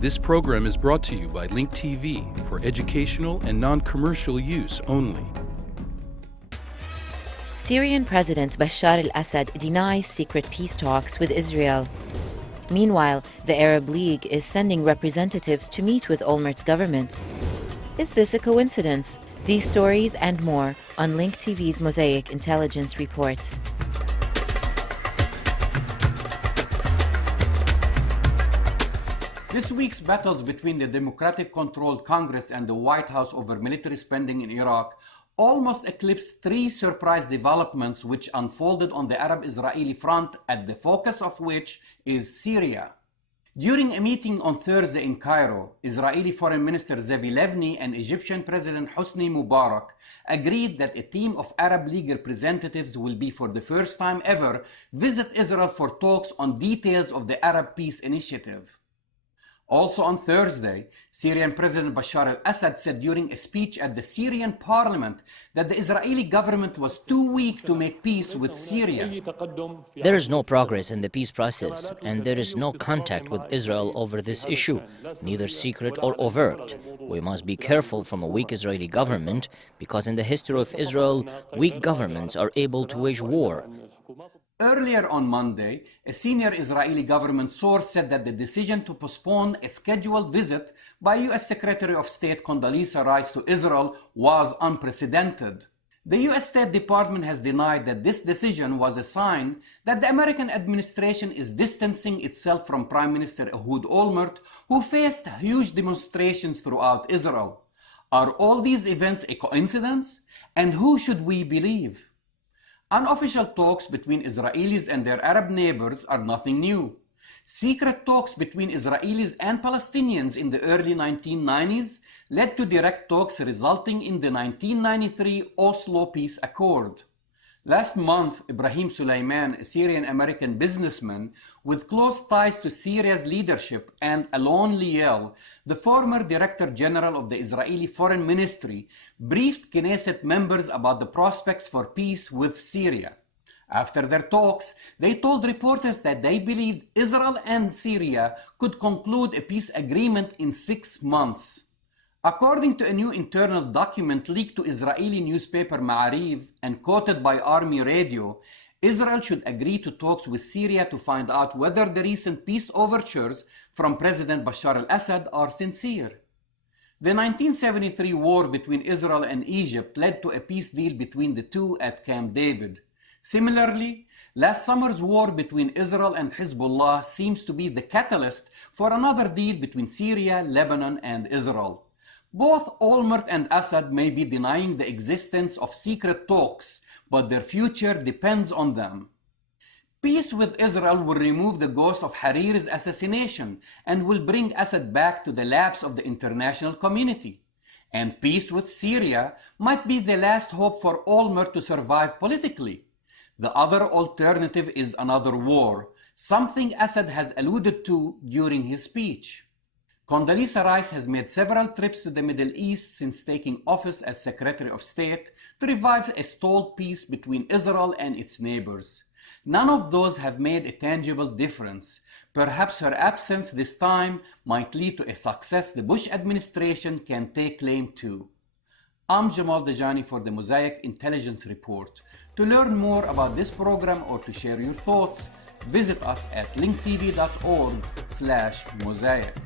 This program is brought to you by Link TV for educational and non-commercial use only. Syrian President Bashar al-Assad denies secret peace talks with Israel. Meanwhile, the Arab League is sending representatives to meet with Olmert's government. Is this a coincidence? These stories and more on Link TV's Mosaic Intelligence Report. This week's battles between the Democratic-controlled Congress and the White House over military spending in Iraq almost eclipsed three surprise developments which unfolded on the Arab-Israeli front, at the focus of which is Syria. During a meeting on Thursday in Cairo, Israeli Foreign Minister Zevi Levni and Egyptian President Hosni Mubarak agreed that a team of Arab League representatives will be, for the first time ever, visit Israel for talks on details of the Arab Peace Initiative. Also on Thursday, Syrian President Bashar al-Assad said during a speech at the Syrian parliament that the Israeli government was too weak to make peace with Syria. There is no progress in the peace process, and there is no contact with Israel over this issue, neither secret or overt. We must be careful from a weak Israeli government, because in the history of Israel, weak governments are able to wage war. Earlier on Monday, a senior Israeli government source said that the decision to postpone a scheduled visit by U.S. Secretary of State Condoleezza Rice to Israel was unprecedented. The U.S. State Department has denied that this decision was a sign that the American administration is distancing itself from Prime Minister Ehud Olmert, who faced huge demonstrations throughout Israel. Are all these events a coincidence? And who should we believe? Unofficial talks between Israelis and their Arab neighbors are nothing new. Secret talks between Israelis and Palestinians in the early 1990s led to direct talks resulting in the 1993 Oslo Peace Accord. Last month, Ibrahim Sulaiman, a Syrian-American businessman with close ties to Syria's leadership, and Alon Liel, the former Director General of the Israeli Foreign Ministry, briefed Knesset members about the prospects for peace with Syria. After their talks, they told reporters that they believed Israel and Syria could conclude a peace agreement in 6 months. According to a new internal document leaked to Israeli newspaper Ma'ariv and quoted by Army Radio, Israel should agree to talks with Syria to find out whether the recent peace overtures from President Bashar al-Assad are sincere. The 1973 war between Israel and Egypt led to a peace deal between the two at Camp David. Similarly, last summer's war between Israel and Hezbollah seems to be the catalyst for another deal between Syria, Lebanon, and Israel. Both Olmert and Assad may be denying the existence of secret talks, but their future depends on them. Peace with Israel will remove the ghost of Hariri's assassination and will bring Assad back to the laps of the international community. And peace with Syria might be the last hope for Olmert to survive politically. The other alternative is another war, something Assad has alluded to during his speech. Condoleezza Rice has made several trips to the Middle East since taking office as Secretary of State to revive a stalled peace between Israel and its neighbors. None of those have made a tangible difference. Perhaps her absence this time might lead to a success the Bush administration can take claim to. I'm Jamal Dajani for the Mosaic Intelligence Report. To learn more about this program or to share your thoughts, visit us at linktv.org/mosaic.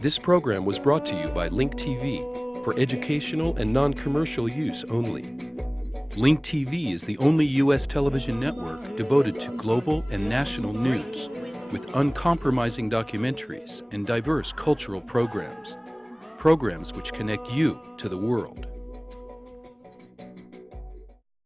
This program was brought to you by Link TV for educational and non-commercial use only. Link TV is the only U.S. television network devoted to global and national news, with uncompromising documentaries and diverse cultural programs which connect you to the world.